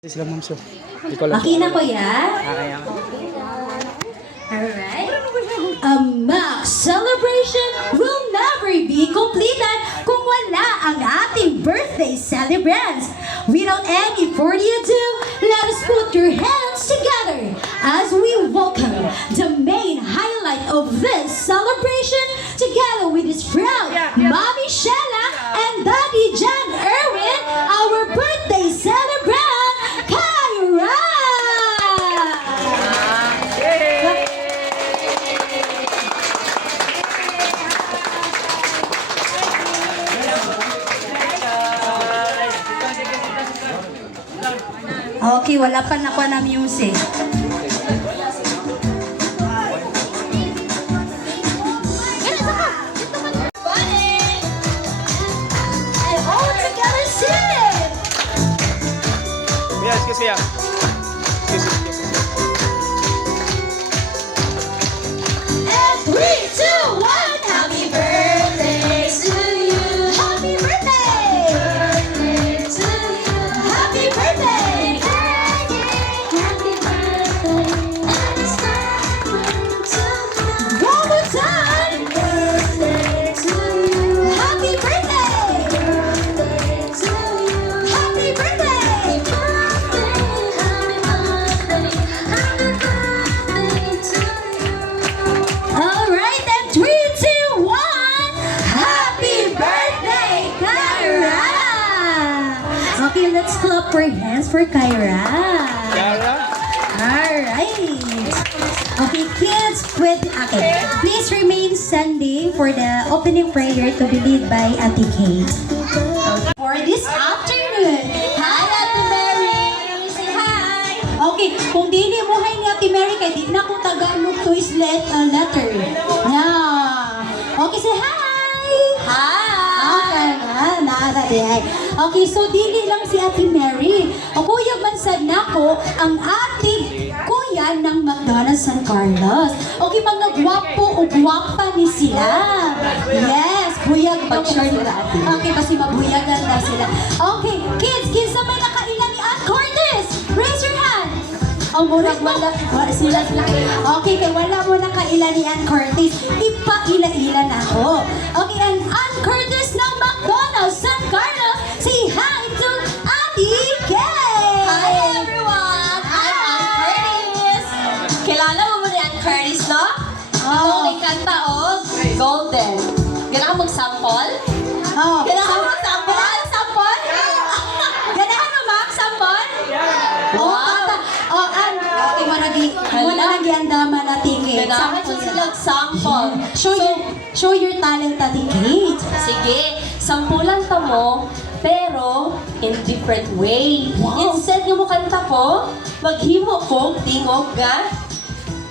Sila ma'am so. Okay na ko yan? Kaya. Alright. A Max celebration will never be completed kung wala ang ating birthday celebrants. Without any further ado, let us put your hands together as we welcome the main highlight of this celebration together with his proud Mommy Shella and Daddy Jan Erwin, our birthday celebrant, Kyra! Okay, wala pa na na music. And all together sing! Yeah, excuse me. And 3, 2, 1, happy birthday to you! Happy birthday! To you! Happy birthday! Happy birthday! One more time! Birthday to you! Happy birthday! Birthday to you! Happy birthday! Alright, and 3, 2, 1, happy birthday, Kyra! Okay, let's clap our hands for Kyra. Kara? Alright. Okay, kids, please remain standing for the opening prayer to be led by Ate Kate. For this afternoon. Hi, Ate Mary! Say hi! Okay, kung di mo hi ni Ate Mary, kaya di na ko Tagalog to is letter. Yeah. Okay, say hi! Hi! Okay, so dili lang si Ate Mary. O kuya mansad na ko ang ating kuya ng McDonald's San Carlos. Okay, mga gwapo o gwapa ni sila. Yes, buyag daw sila. Okay, kasi mabuyagan na sila. Okay, kids, sa may nakailan ni Aunt Cortez? Raise your hand. Oh, wala sila. Okay, kaya wala mo nakailan ni Aunt Cortez. Ipaila-ila na ako. Okay, and Aunt Cortez ng McDonald's San Carlos, say hi to Ate Kay! Hi everyone! I'm Aunt Curtis! Kilala mo ba ni Aunt Curtis, no? Itong may kanta o Golden. Ganahan mong sample? Oh, Ganahan mong sample? Sample? Ganahan mo, Max? Sample? oh, tata. Oh, okay, mo na lagi ang dama na Kay. Ganahan mo silang sample. Show your talent, Ate Kate. Sige, sampulan ta mo, pero in different way. Wow. Instead nga mo kanta ko, maghimo ko, tingog nga,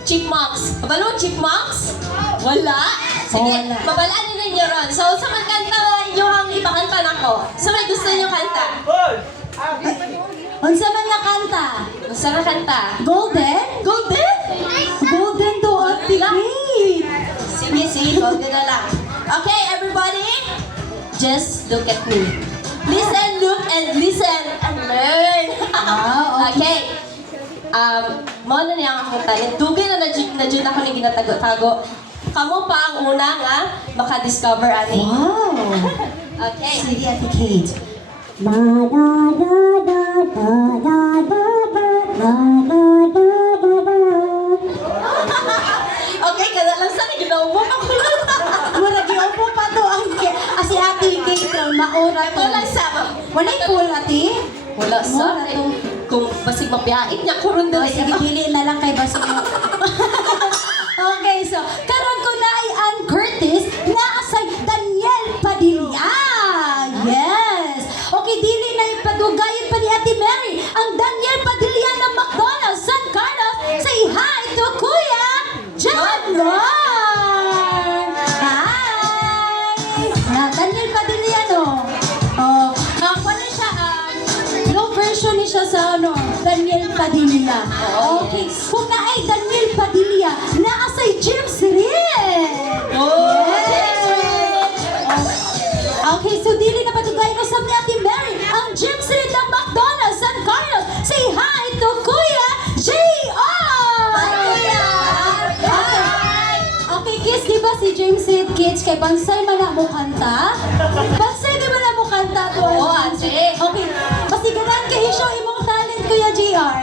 chipmunks. Kabalo, chipmunks? Wala. Sige, Wala. babalaan na ninyo ron. So, sa mga kanta nyo ang ipakanta na ko. So, may gusto nyo kanta? Unsa man nga kanta? Gusto nga kanta? Golden? Golden? Golden to Ate Kate. Sige, golden na lang. Okay, everybody, just look at me. Listen, look, and listen, and learn. Wow, Okay. Mo na niya akong talent. Dugay na na-dyan ako na ginatago-tago. Kamu pa ang una nga maka-discover, ani. Wow. Okay. Sige, Ate Kate. Okay, kada lang sa ginaubo ako. Wala giupo pa to ang si Ate Kate maura Ito lang sa... Wala pool Ate. Wala sa... Wala to. Kung basig mapihain niya, kurun Oh, daw. sige, pili na lang kay Basig. Okay, so, karon ko na ay Ann Curtis na sa Daniel Padilla. Yes. Okay, dili na ipadugayin pa ni Ate Mary ang Daniel Padilla ng McDonald's San Carlos. Say hi to Kuya John Lord. Hi. Daniel Padilla, no? Oh, ano siya, low version ni siya sa Daniel Padilla. Okay, kung na ay Daniel Padilla, naasay James rin. Oh, Yes. Okay, so dili na patugay ko sa ni Ate Mary ang James rin ng McDonald's San Carlos. Say kids kay Bansay man na mo kanta. Bansay di man na mo kanta to. Oo, ate. Okay, masiganan kayo siya imong talent Kuya JR.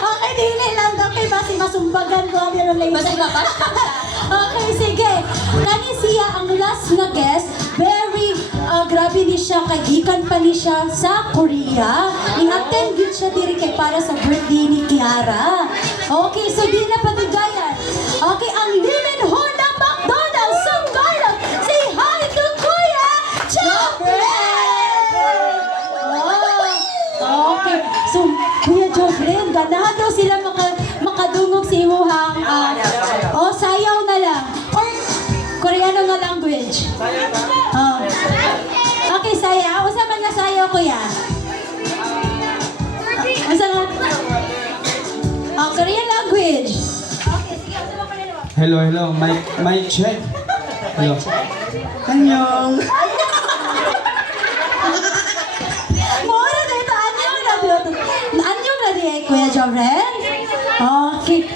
Okay, dili lang daw kay basi masumbagan ko ang later. Basta gabash ka siya. Okay, sige. Kani siya ang last na guest. Very grabe ni siya. Kagikan pa ni siya sa Korea. Ing-attend din siya diri kay para sa birthday ni Kiara. Okay, so di na patigayan. Okay, ang Limin Ho ng McDonald's sa Carlos. Say hi to Kuya Jofren! Oh, okay. So, Kuya Jofren, ganahan daw sila makadungog sa imuhang sayaw na lang. Or Koreano nga language. Oh. Okay, sayaw. Usa man nga sayaw, Kuya? Usa nga? Korean language. Hello, hello. Mic check. Hello. Annyeong. Mora na ito. Anyong na di, Kuya Jofren? Okay.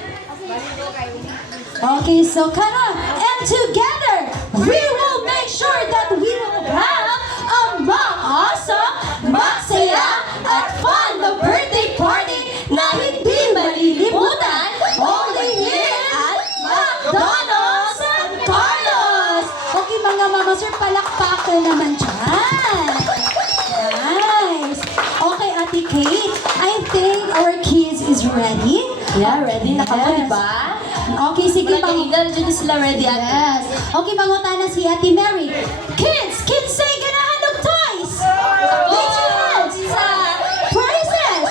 Okay, so kana. And together, we will make sure that we will have a awesome, masaya, at fun na birthday party na hindi malilimutan only here at McDonald's San Carlos. Okay, mga mama sir, palakpakan naman dyan. Nice. Okay, Ate Kate, I think our kids is ready. Yeah, ready na ka mo, Yes. di ba? Okay, sige Mga kaigan, dyan sila ready ate. Yes. Okay, mangutan na si Ate Mary. Kids say ganahan ng toys. Raise your hands. Prizes.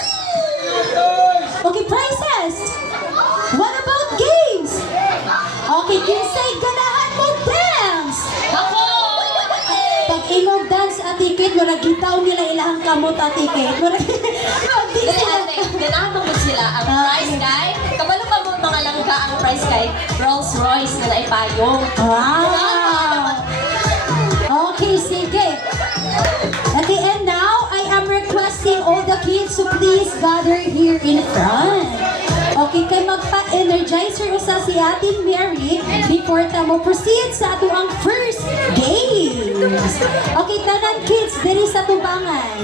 Okay, prizes. What about games? Okay, kids say ganahan mo dance. Ako! Pag imog dance, Ate Kate, murag gitaw nila ilahang kamot, Ate Kate. Murag di Dali sila. ate, ganahan mo sila ang prize guy. Kabalo pa mo mga langga ang prize guy, Rolls Royce na naipayong. Wow! Okay, sige. Okay, and now, I am requesting all the kids to please gather here in front. Okay, kay magpa-energizer usa si Ate Mary before ta mo proceed sa ato ang first games. Okay, tanan kids, diri sa tubangan.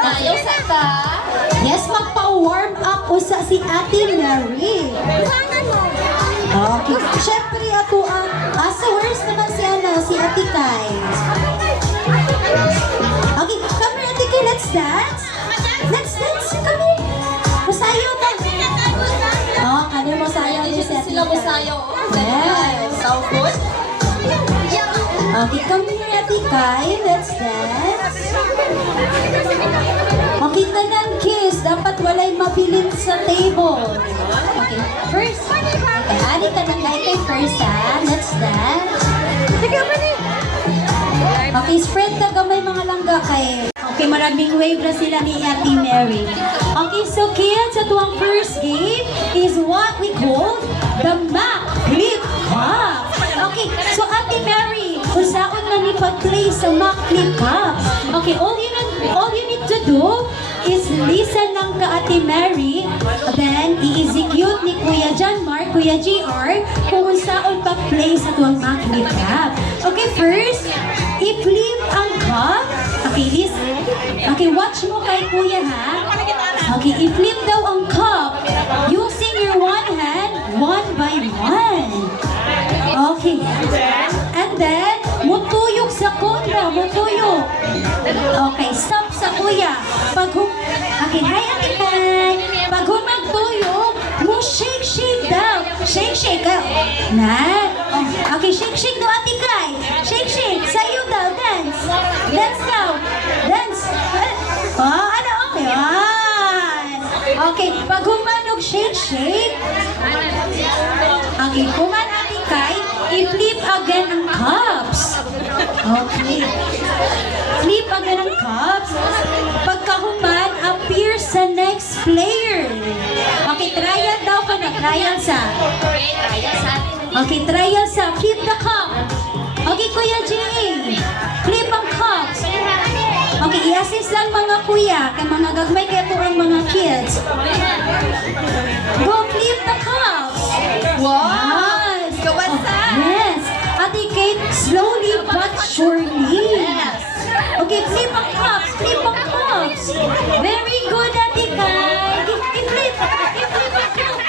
Ayaw sa ka. Yes, magpa-warm up usa si Ate Mary. Okay. Siyempre, ato ang sa worst naman si Ate Kai. Okay, come here, Ate Kai, let's dance. Let's dance, come here. Masayaw ka. Oh, kanya masayaw niyo si Ate Sila mo Kai. sayo. Yes. Sound good? Okay, come here, Ate Kai, let's dance. Okay, tanan kiss, dapat walay mabilin sa table. Okay, first. Okay, ali ka ng kay first ha. Let's dance. Okay, spread na gamay mga langga kay. Okay, maraming wave na sila ni Ate Mary. Okay, so kids, ito ang first game is what we call the Mac Flip Cup. Okay, so Ate Mary, kung saan na ni pag-play sa Mac Flip Cup. Okay, all you need to do is listen lang ka Ate Mary, then i-execute ni Kuya John Mark, Kuya JR, kung saan pag-play sa tuwang Mac Flip Cup. Okay, first, i-flip ang cup. Okay, listen. Okay, watch mo kay Kuya ha. Okay, i-flip daw ang cup using your one hand, one by one. Okay. And then, mutuyok sa kontra, mutuyok. Okay, stop sa Kuya. Okay, hi Ate Kai. Pag humagtuyok, mo shake daw. Shake ka. Na. Okay, shake daw Ate Kai. Shake. Sayo daw, dance. Dance daw. Dance. Ano? Okay. Okay, pag humanog, shake. Okay, kuman Ate Kai, i-flip again ang cups. Okay. Flip again ang cups. Pagkahuman, appear sa next player. Okay, trial daw ka na. Trial sa. Okay, trial sa. Flip the cup. Okay, Kuya Jay. Flip ang cups. Okay, i-assist lang mga kuya. Kay mga gagmay kaya ito ang mga kids. Go flip the cups. Wow! ang cups. Flip ang cups. Very good, Ate Kai. I-flip. I-flip ang cups.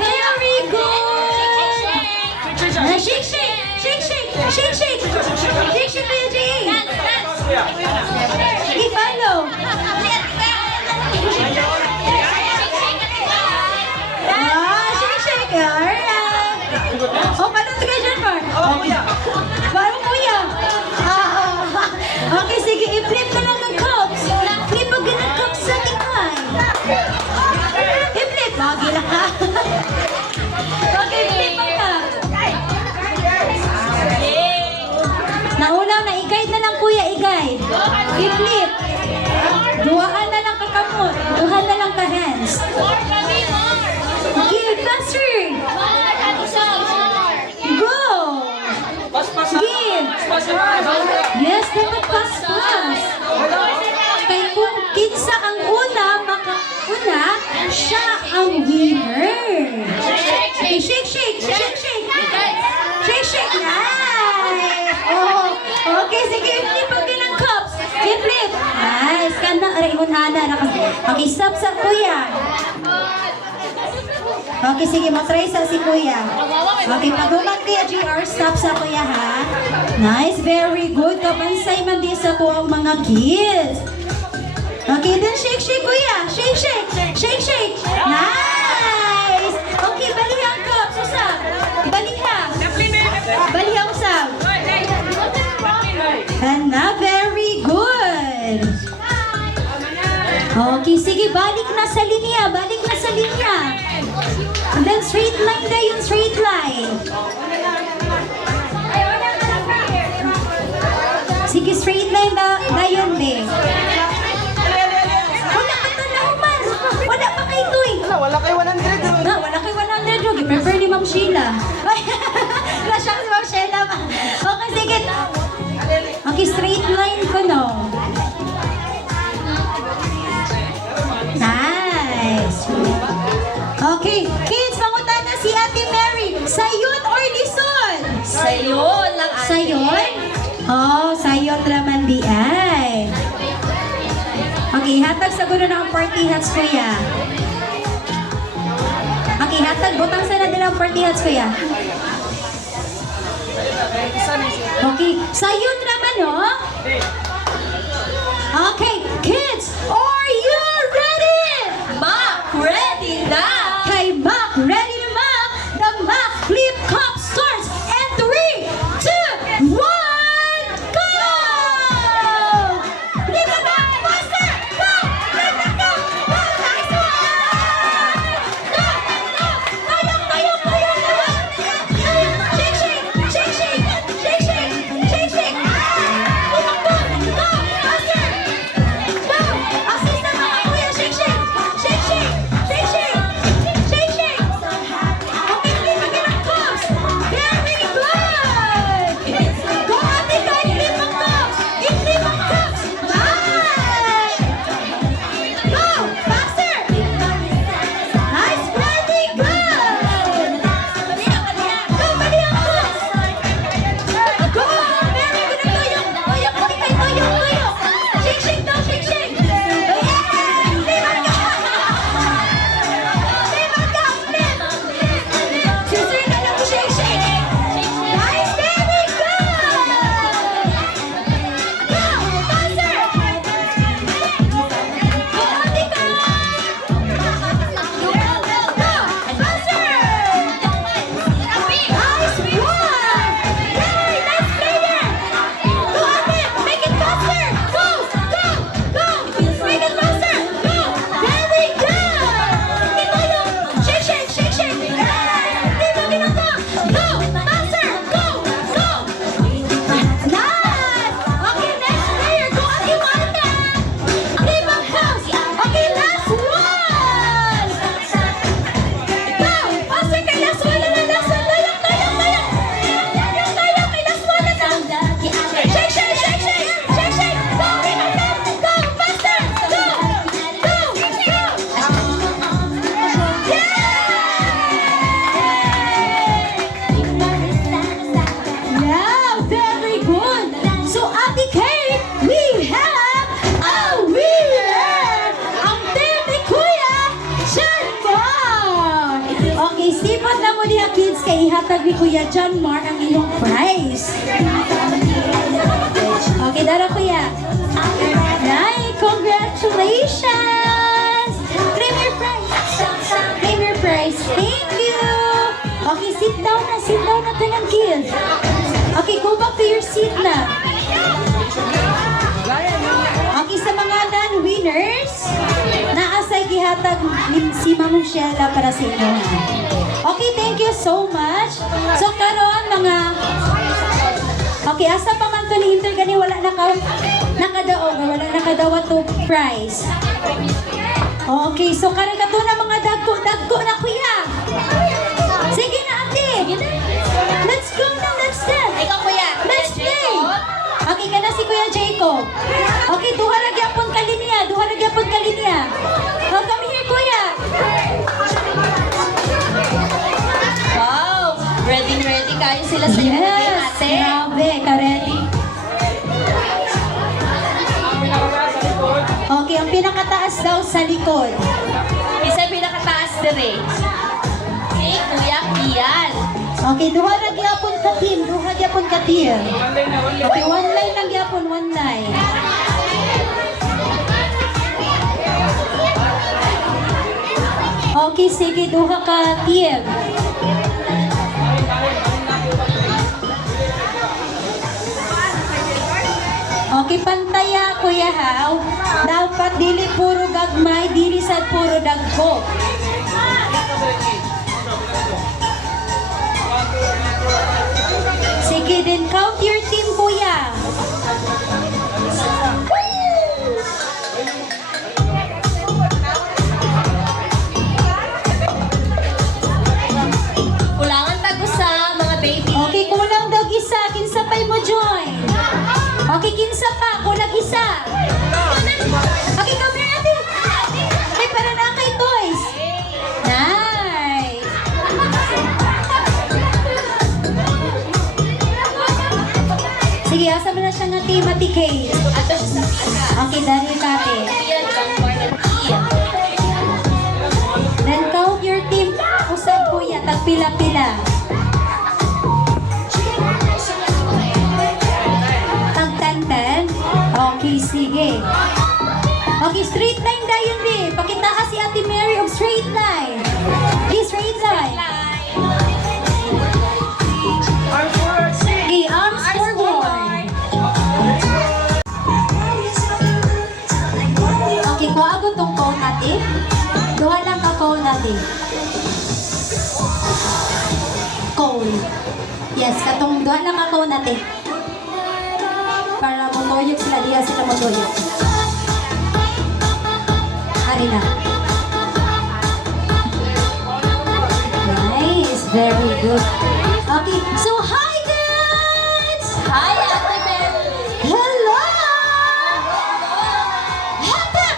Very good. Shake, shake. Shake, shake. Shake, shake. Shake, shake, Kuya Jay. Sige, follow. Shake, shake. Alright. Paano ito kayo dyan, Mark? Paano, Kuya? Okay, sige, i-flip ka lang ng cups. Flip ang ganang cups sa tingay. I-flip. Gila ka. Okay, flip ang cups. Nauna na, i-guide na lang, Kuya, i-guide. I-flip. Duhaan na lang kakamot. Duhaan na lang ka-hands. Okay, faster. Go! Give! Yes, dapat pas-pas. Kaya kung kinsa ang una, makauna, siya ang winner. Okay, shake, shake, shake, shake. Shake, shake. Nice! Oh, okay, sige, flip ang ganang cups. Flip. Nice. Kana, aray, unana. Okay, stop sa Kuya. Okay, sige, matry sa si Kuya. Okay, pag-umat Kuya GR, stop sa Kuya, ha? Nice, very good. Kapansay man di sa tuwang mga kids. Okay, then shake, shake, Kuya. Shake, shake. Shake, shake. Nice! Okay, balihang cups. Usap. Balihang. Balihang usap. And na, very good. Okay, sige, balik na sa linya. Balik na sa linya. And then straight line na yung straight line. Sige, straight line na yun, be. Wala pa tanaw man. Wala pa kay Tuy. Wala kay 100. Wala kay 100. Yung i-prefer ni Ma'am Sheila. Nasyang si Ma'am Sheila. Okay, sige. Okay, straight line ko, no. Nice. Okay, kids, pangutan na si Ate Mary. Sayon or lison? Sayon lang, ate. Sayon? Oh, sayon naman di ay. Okay, hatag sa gulo ng party hats, Kuya. Okay, hatag. Butang sana din ang party hats, Kuya. Okay, sayon naman, oh. Okay, kids, are you ready? Mac, ready na! Kay Mac, ready to Mac? The Mac Flip Cup starts in 3, 2, 1, go! Flip the Mac, faster! Go! Flip the Mac! Go! Nice one! Go! Go! Tayong, tayong, tayong, tayong! Shake, shake! Shake, shake! Shake, shake! Shake, shake! Go! Go! Go! Faster! Go! gihatag ni Kuya John Mar ang iyong prize. Okay, dara Kuya. Nay, congratulations! Claim your prize. Claim your prize. Thank you. Okay, sit down na talang kids. Okay, go back to your seat na. Okay, sa mga non-winners, naasay gihatag ni si Ma'am Sheila para sa inyo. Okay, thank you so much. So, karon mga... Okay, asa pa man to ni Inter gani wala nakadaog, wala nakadawa to prize. Okay, so karon kato na mga dagko na Kuya. Sige na ate. Let's go na, let's dance. Ikaw, Kuya. Let's play. Okay, kana si Kuya Jacob. Okay, duha ra gyapon kalinya. Oh, come here, Kuya. Wow! Ready kayo sila sa inyo game, ate. Grabe, ka-ready. Okay, ang pinakataas daw sa likod. Isa pinakataas dire. Si Kuya Kian. Okay, duha ra gyapon ka team. Okay, one line lang gyapon, one line. Okay, sige, duha ka team. Okay, pantaya, Kuya Haw. Dapat dili puro gagmay, dili sad puro dagko. Sige din, count your team, Kuya. Kulangan tago sa mga baby. Okay, kulang daw isa. Kinsa pa'y mo join? Okay, kinsa pa. Kulang isa. Okay, come here, ate. Okay, para na kay toys. Nice. Sige, asa mo na siya nga team, Ate Kate? Ato siya sa pila. Okay, dali ka, ate. Kian, John Mar, and Kian. Then count your team. Usap, Kuya. Tagpila-pila. Tag 10-10. Okay, sige. Okay, straight line dayon, be. Pakita ka si Ate Mary of straight line. Okay, straight line. Okay, arms forward. Okay, kuha ko tong cone natin. Duha lang ka cone natin. Cone. Yes, katong duha lang ka cone natin. Para motoyok sila, diya sila motoyok. Hari na. Nice, very good. Okay, so hi guys! Hi, Ate Mary. Hello! Happy!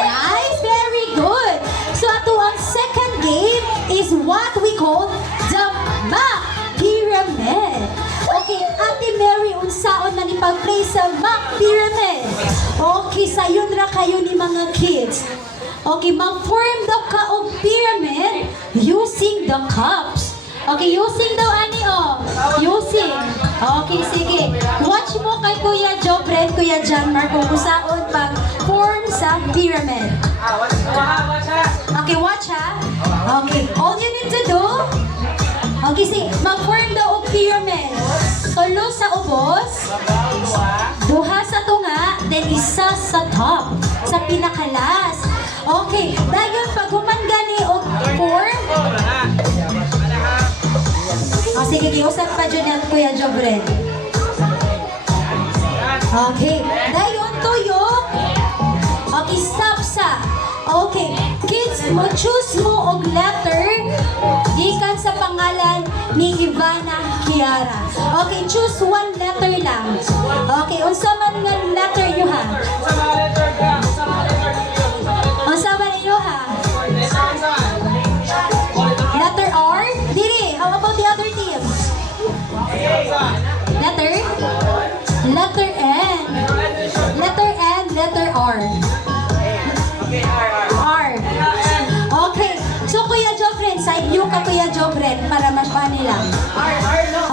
Nice, very good. So ato ang second game is what we call the mock pyramid. Okay, Ate Mary, unsaon na ni pag-play sa mock pyramid? Okay, sayon ra kayo ni mga kids. Okay, mag-form daw ka og pyramid using the cups. Okay, using daw ani using. Okay, sige. Watch mo kay Kuya Jobred, Kuya John Mar kung kusaon pag-form sa pyramid. Okay, watch ha. Okay, all you need to do, okay, sige, mag-form daw og pyramid. Tulo sa ubos, duha sa tunga, then isa sa top, sa pinakalas. Okay, dayon pag humangani og form. Oh, sige, giusap pa dyan yan, Kuya Jobred. Okay, dayon tuyo. Okay, stop sa. Okay, kids, mo choose mo og letter gikan sa pangalan ni Ivana Kiara. Okay, choose one letter lang. Okay, unsa man nga letter nyo ha? Unsa man nyo ha? Letter R? Dili, how about the other team? Letter? Letter N. Letter N, letter R. R. Okay. So, Kuya Jofren, side view ka, Kuya Jofren. N para magpa nila.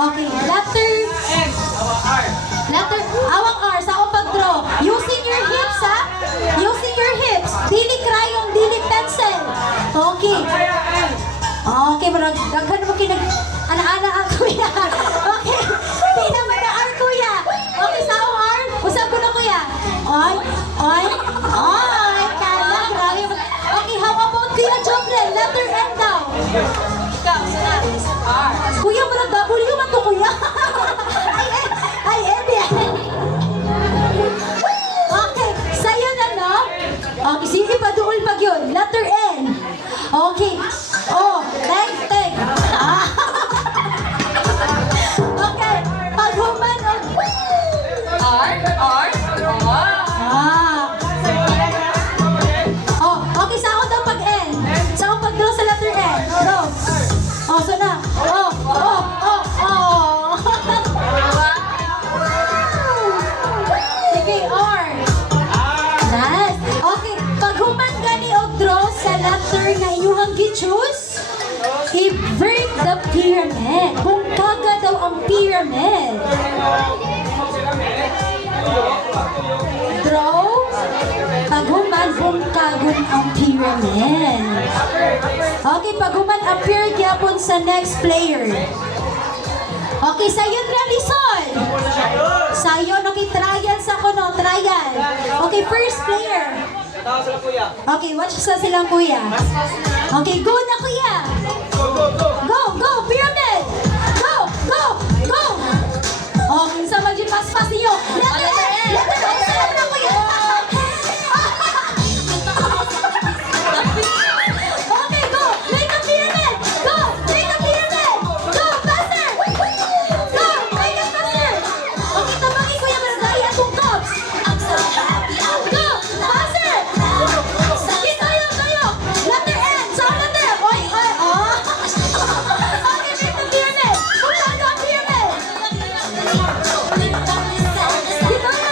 Okay, letter awang R sa akong pag-draw. Using your hips, ha? Using your hips. Dili crayon, dili pencil. Okay. Okay, marag daghan mo kinag ana-ana ang kuya. Okay. Di naman na R, kuya. Okay, sa akong R. Usap ko na, kuya. Oy. Kala, grabe. Okay, how about kuya Jobrel? Letter N daw. Ikaw, sana. R. Kuya, marag W man to, kuya. Ay, Eddie. Okay, sa'yo na, no? Okay, sige pa, duol pag yun. Letter N. Okay. Oh, thank. Okay, paghuman o... R. Oh, okay, sa ako daw pag N. Sa ako pag-draw sa letter N. Draw. Oh, so na. Oh. Sige, R. Nice. Okay, paghuman gani og draw sa letter na inyong gi-choose, i-break the pyramid. Kung kaga daw ang pyramid. Draw. Paghuman, bungkagon ang pyramid. Okay, paghuman appear gyapon sa next player. Okay, sayon realisol. Sayon, okay, trial sa kuno, trial. Okay, first player. Okay, watch sa silang kuya. Okay, go na kuya. Go, pyramid. Go. Okay, sa magipaspas niyo. Letter N na kuya. Okay, go. Make a pyramid. Go, faster. Go, make it faster. Okay, tabangin kuya, maragay atong cups. Go, faster. Sige, tayo. Letter N. Sa letter. Oy. Okay, make a pyramid. Kung saan ang pyramid. Dito na.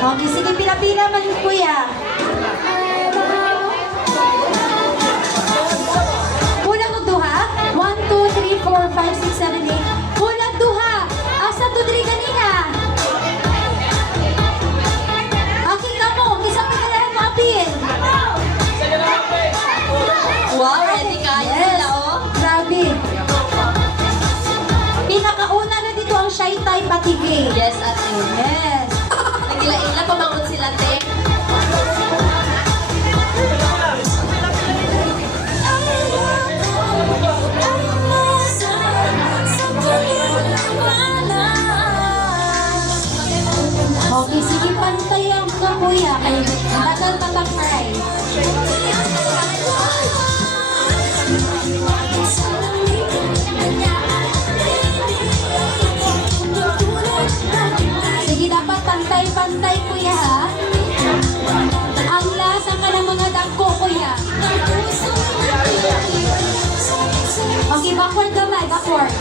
Okay, sige, pila-pila man kuya. Kulang og duha? 1, 2, 3, 4, 5, 6, 7, 8. Kulang duha. Asa to diri kanina? Okay ka mo, kisa pa kailangan maapil. Wow, ready kayo sila, oh. Grabe. Pinakauna na dito ang shy type patigay. Yes, ate. Yes. Nagila-ila, pamangon sila, te. Okay, sige, pantayan ka kuya. Kay tagal patang-fry. Sige, dapat pantay-pantay kuya ha. Ang lasa ka ng mga dagko kuya. Okay, backward gamay, backward.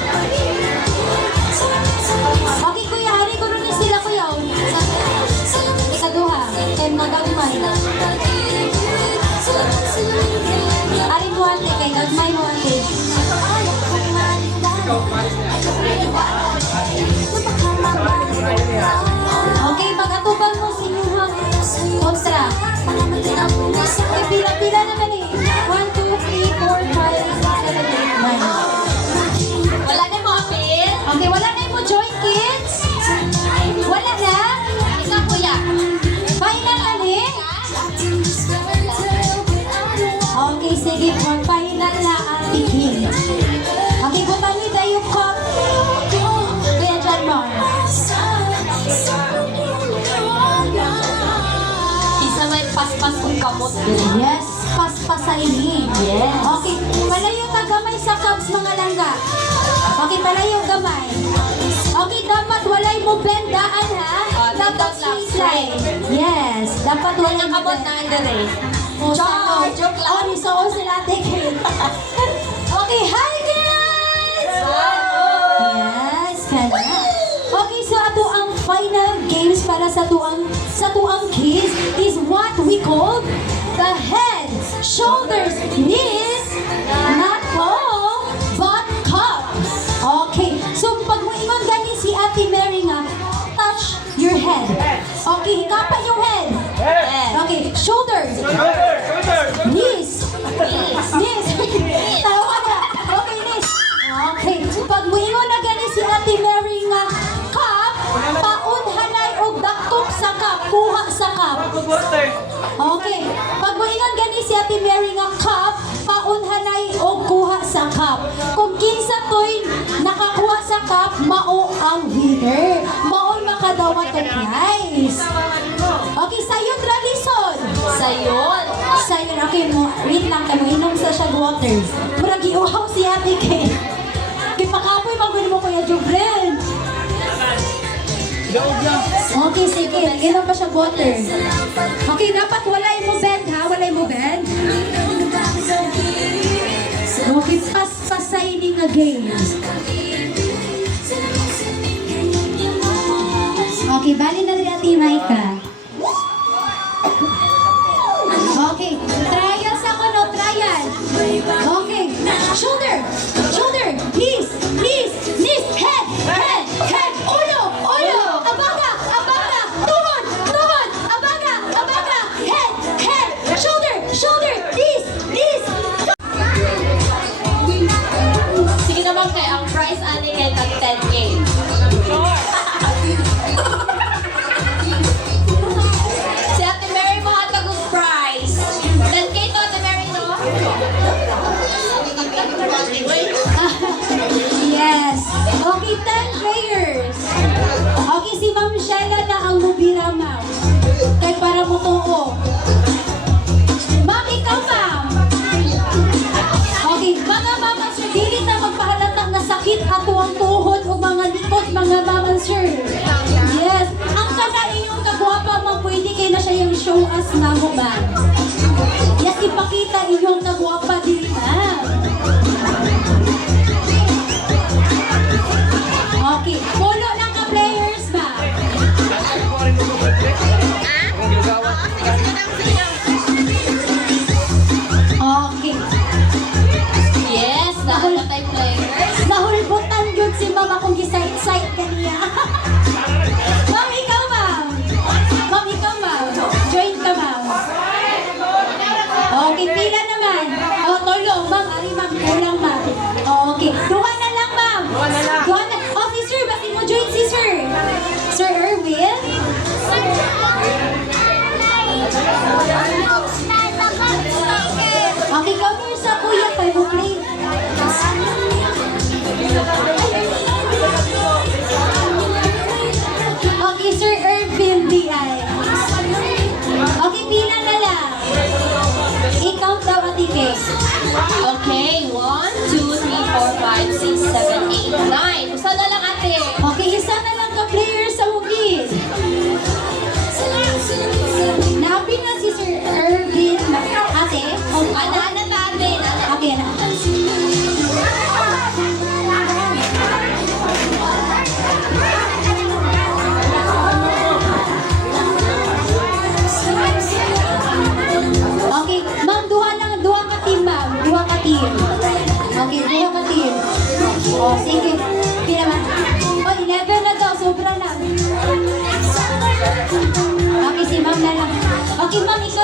Okay kuya, hari ko rin sila kuya. Ikaduha, kay magagmay. Hari mo ate, kay gagmay mo ate. Okay, mag-atubang mo sinuhang kontra. Okay, pila-pila naman eh. 1, 2, 3, 4, 5, 6, 7, 8, 9. Wala na mo, apil. Okay, wala na yung mo join kids? Wala na? Ikaw, kuya. Final na ni? Okay, sige, for final na Ate King. Okay, butan niyo tayo yung cup. Kuya John Mar. Isa may paspas kong kamot. Yes, paspasa ini. Yes. Okay, palayo ka gamay sa cups mga langga. Okay, palayo gamay. Okay, dapat walay mo bendaan ha. Dapat straight line. Yes, dapat walay Walang mo kamot na bendaan. andre. Joke lang. Oh, nisoon sila Ate King. Okay, hi kids! Yes, kana. Okay, so ato ang final games para sa tuang kids is what we call the head, shoulders, knees, not all, but cup. Okay, so pag mo ingon gani si Ate Mary nga, touch your head. Okay, hikapan yung head. Yes. Okay, shoulders, knees, knees. Tawa na. Okay, knees. Okay, pag muingon na gani si Ate Mary nga cup, paun halay og dakop sa cup, kuha sa cup. Okay, pag muingon gani si Ate Mary nga cup, paun halay og kuha sa cup. Kung kinsa toy nakakuha sa cup, mao ang winner. Mao'y makadawat og prize. Okay, sayon ra lison. Sayon. Sayon, okay mo, wait lang kayo, inom sa siya water. Murag iuhaw si Ate Kay. Kay pakapoy, magunin mo Kuya Jubren. Okay, sige, inom pa siya water. Okay, dapat walay mo bend ha, walay mo bend. Okay, pas-pasay ni nga games. Okay, bali na rin Ate Maika. Okay, trial sa no trial. Okay, shoulder, shoulder, knees, knees, knees, head, head, head, ulo, ulo, abaga, abaga, tuhod, tuhod, abaga, abaga, head, head, shoulder, shoulder, knees, knees. Sige naman kay ang prize ani kay tag 10K. Si Ate Mary mo hatag og prize. 10K to Ate Mary no? Yes. Okay, 10 players. Okay, si Ma'am Shella na ang mubira, ma'am. Kay para mo tuo. Ma'am, ikaw, ma'am. Okay, mga mama sir, dili na magpahalatang na sakit ato ang tuhod o mga likod, mga mama sir. Yes. Ang kana inyong kagwapa, ma'am, pwede kayo na siya yung show us na mo, ma'am. Yes, ipakita inyong kagwapa din, ma'am. Okay, follow lang ka players ba?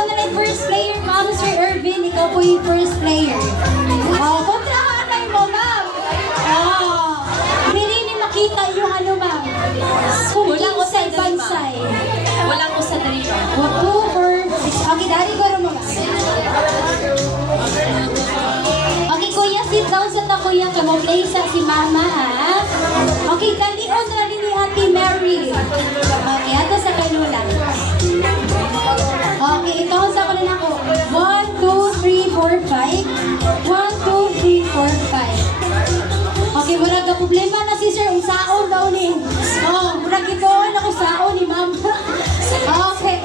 na lang yung first player, ma'am, Sir Irvin. Ikaw po yung first player. Oh, kontrahanay mo, ma'am. Oh, hindi ni makita yung ano, ma'am. Kung Walang kinsay usa dali, ma'am. bansay. Walang usa dali ba? What, 2, 4, 6. Okay, dari ko rin mo, ma'am. Okay, kuya, sit down sa ta, kuya. Kamo play sa si mama, ha? Okay, dalion na rin ni Ate Mary. Okay, ato sa kanula. Okay, ito sa kanila ako. 1, 2, 3, 4, 5. 1, 2, 3, 4, 5. Okay, wala ka problema na si sir. Ang saon daw ni. Oh, wala gitoon ako saon ni ma'am. Okay.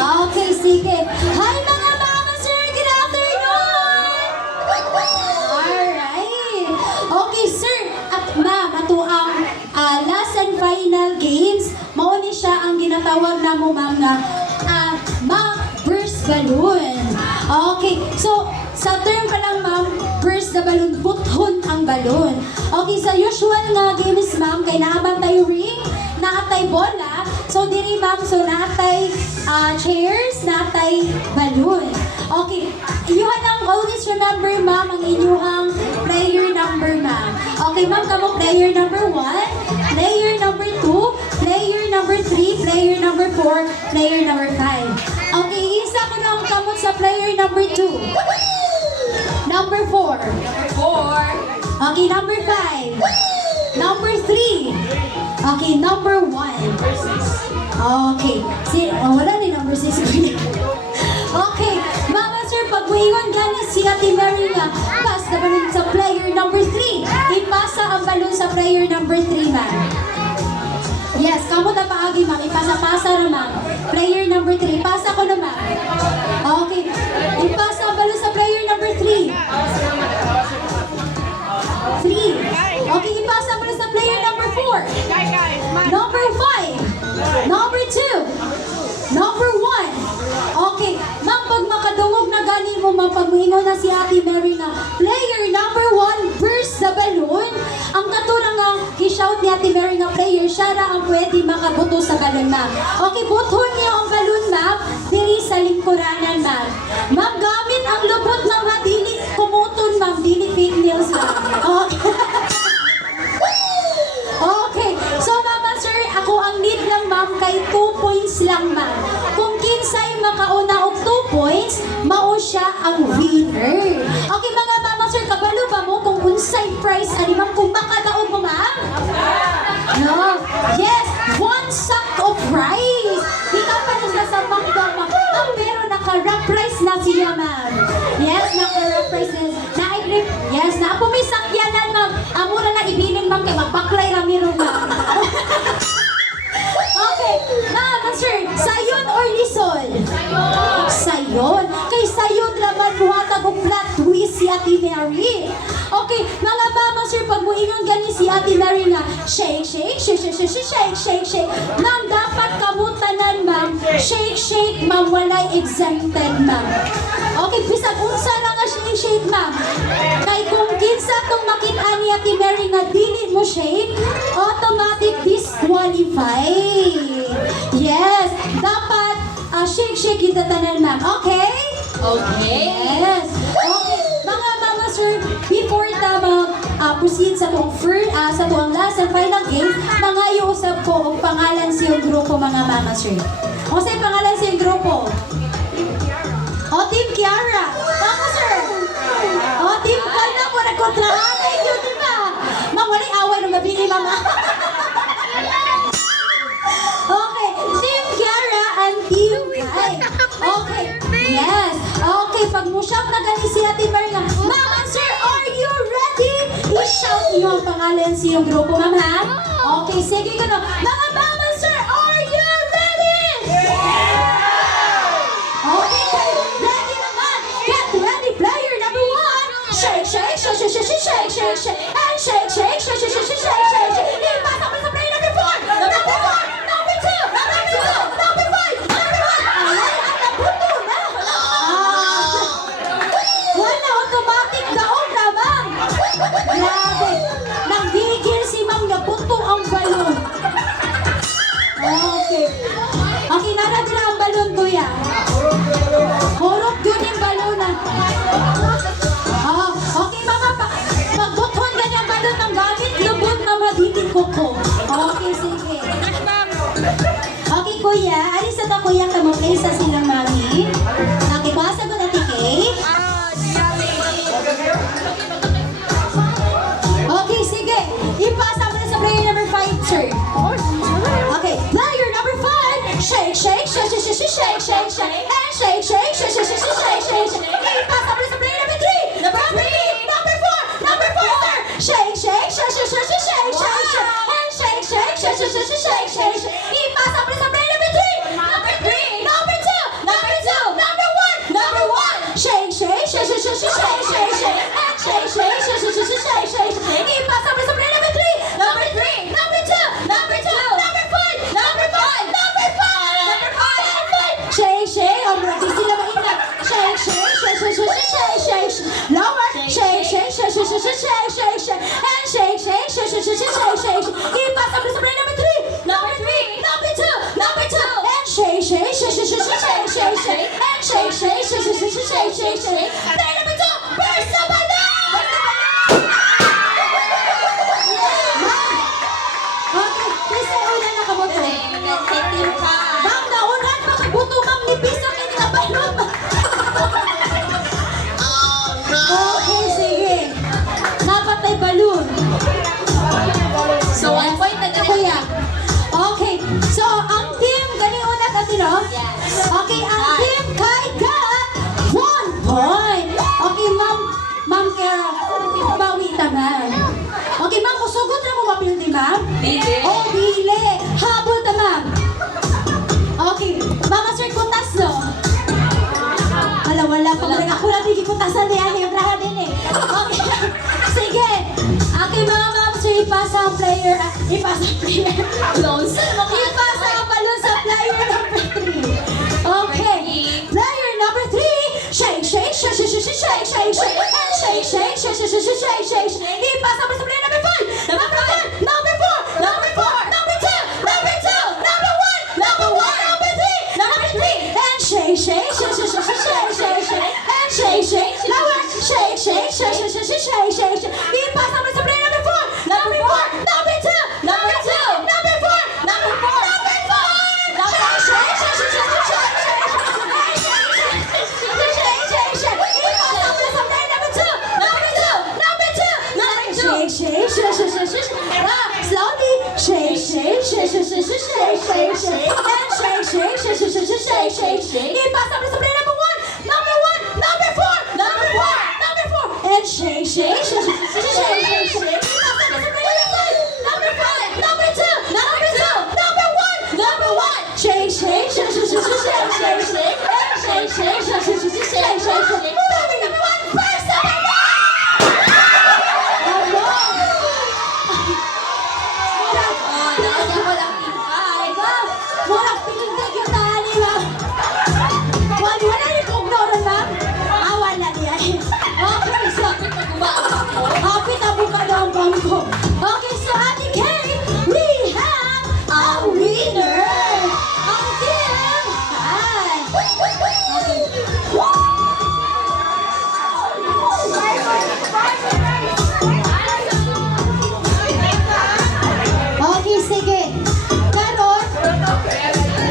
Okay, sige. Hi mga mama, sir. Good afternoon. Alright. Okay, sir. At ma'am, ato ang last and final games. Mauni siya ang ginatawag na mo, ma'am, na ma'am, burst balloon. Okay, so sa term pa lang, ma'am, burst the balloon, buthon ang balloon. Okay, sa usual nga games, ma'am, kay naabantay ring, naatay bola. So, diri, ma'am, so naatay chairs, naatay balloon. Okay, you ang always remember, ma'am, ang inyong player number, ma'am. Okay, ma'am, kamo player number 1, player number 2, player number 3, player number 4, player number 5. Okay, isa ko na ang kamot sa player number 2. Number 4. 4. Okay, number 5. Number 3. Okay, number 1. Okay. Wala ni number 6. Okay. Mama sir, pag muingon gani si Ate Mary nga, pass na balon sa player number 3. Ipasa ang balon sa player number 3, ma'am. Yes, kamo na paagi, ma'am. Ipasa-pasa na, ma'am. Player number 3. Pasa ko na, ma'am. Okay. Ipasa ang balon sa player number 3. 3. Okay, ipasa mo na sa player number 4. Number 5. Number 2. Number 1. Okay, ma'am, pag makadungog na gani mo, ma'am, pag muingon na si Ate Mary na player number 1 burst the balloon, ang katurang nga, i-shout ni Ate Mary nga player, siya na ang pwede makabuto sa balloon, ma'am. Okay, buton niyo ang balloon, ma'am, diri sa lingkuranan, ma'am. Ma'am, gamit ang lubot, ma'am, ha, dili kumuton, ma'am, dili fake nails, ma'am. Okay. Okay, so mama sir, ako ang need lang ma'am kay 2 points lang ma'am. Kung kinsay makauna og 2 points, mao siya ang winner. Okay mga mama sir, kabalo ba mo kung unsay prize ani ma'am kung makadaog mo ma'am? No. Yes, 1 sack of rice. Di ka pa nasa sa McDo ma'am. Pero naka-wrap price na siya ma'am. Yes, naka-wrap price na. Na-agree. Yes, na ako may sakyanan ma'am. Amo na na ibilin ma'am kay magbaklay ramiro ma'am. Okay, ma'am, sir, sayon or lison? Sayon. Kay sayon naman buhatag og plot twist si Ate Mary. Okay, mga mama, sir, pag muingon gani si Ate Mary na shake, shake, shake, shake, shake, shake, shake, shake. Ma'am, dapat kamutanan, ma'am. Shake, shake, ma'am, walay exempted, ma'am. Okay, bisag unsa lang nga shake, shake, ma'am. Kay kung kinsa tong makita ni Ate Mary nga dili mo shake, automatic disqualified. Yes, dapat shake, shake yung tatanan, ma'am. Okay? Okay. Yes. Okay, mga mama sir, before ta proceed sa tuong sa tuong last and final game, mga iusap ko og pangalan siyang grupo mga mama sir. O sa pangalan siyang grupo? O Team Kiara. Mama sir. O Team Kaya mo nagkontrahan na yun, di ba? Ma'am, walang away nung gabi ni mama. Okay, Team Kiara and Team Kai. Okay, yes. Okay, pag mo-shout na gani si Ate Mary nga, Ma'am and Sir, are you ready? I-shout niyo ang pangalan sa iyong grupo, ma'am, ha? Okay, sige ka na. Mga Ma'am and Sir, are you ready? Okay, ready naman. Get ready, player number 1. Shake, shake, shake, shake, shake, shake, shake, shake, and shake, shake, shake, shake, shake, shake, shake, shake. Ipasa mo sa player number 4. Number 4, number 2, number 2, number 5, number 1. Ay, ang nabuto na. Wala, automatic daon na, ma'am. Grabe. Nanggigil si ma'am, nabuto isa silang mami. Okay, basa ko natin kay. Okay, sige. Ipasa mo na sa player number 5, sir. Okay, player number 5. Shake, shake, shake, shake, shake, shake, shake, shake, and shake, shake, shake, shake, shake, shake, shake, shake. Ipasa mo na sa player number 3. Number 4. Number 4, sir. Shake, shake, shake, shake, shake, shake, shake, shake, and shake, shake, shake, shake, shake, shake, shake, shake. Ipasa mo na sa player number 3. Number 3. Number 2. Number 2. Number 1. Number 1. Shake, shake, shake, shake, shake, shake, shake, shake, and shake, shake, shake, shake, shake, shake, shake, shake. Ipasa mo na sa player number 3. Number 3. Number 2. Number 2. Number 5. Number 5. Number 5. Shake, shake. Oh, marami sila maingat. Shake, shake, shake, shake, shake, shake, shake, shake. Lower. Shake, shake, shake, shake, shake, shake, shake, shake, and shake, shake, shake, shake, shake, shake, shake, shake. Ipasa mo na sa player number 3. Number 3. Number 2. Number 2. And shake, shake, shake, shake, shake, shake, shake, shake, and shake, shake, shake, shake, shake, shake, shake, shake. Player number 2. Burst the balloon! Okay, kasi una na kabuto. Ma'am, naunan pa kabuto, ma'am, nipis ang hindi ka balon. Okay, sige. Napatay balon. So, 1 point na ganun. Kuya. Okay, so ang team, galing una ka no? Yes. Okay, ang team kay got 1 point. Okay, ma'am Kara, bawi ta ma'am. Okay, ma'am, musugot na mo mapildi ma'am? Dili. Oh, dili. Habol ta ma'am. Okay, mama sir, kutas no? Wala pa rin ako lang hindi kutasan niya. Hebrahan din eh. Okay, sige. Okay, mga ma'am sir, ipasa ang player. Ipasa ang balon sa player number 3. Okay, player number 3. Shake, shake, shake, shake, shake, shake, shake, shake, and shake, shake, shake, shake, shake, shake, shake, shake. Ipasa mo sa player number 5. Number 1. Number 4. Number 4. Number 2. Number 2. Number 1. Number 1. Number 3. Number 3. And shake, shake, shake, shake, shake, shake, shake, shake, and shake, shake. Lower. Shake, shake, shake, shake, shake, shake, shake, shake. Ipasa mo sa player number 4. Number 4. Number 2. Number 2. Number 4. Number 4. Number 4. Shake, shake, shake, shake, shake, shake, shake. Slowly shake, shake, shake, shake, shake, shake, shake, shake, and shake, shake, shake, shake, shake, shake, shake, shake. Ipasa mo sa player number 1, number 1, number 4, number 4, number 4, and shake, shake, shake, shake, shake, shake, shake. Ipasa mo sa player number 5, number 2, number 2, number 1, number 1. Shake, shake, shake, shake, shake, shake, shake, shake, and shake, shake, shake, shake, shake, shake, shake, shake. Player number 1, first time. Okay, so Ate Kay, we have a winner! Ang team! Hi! Okay, sige. Karon,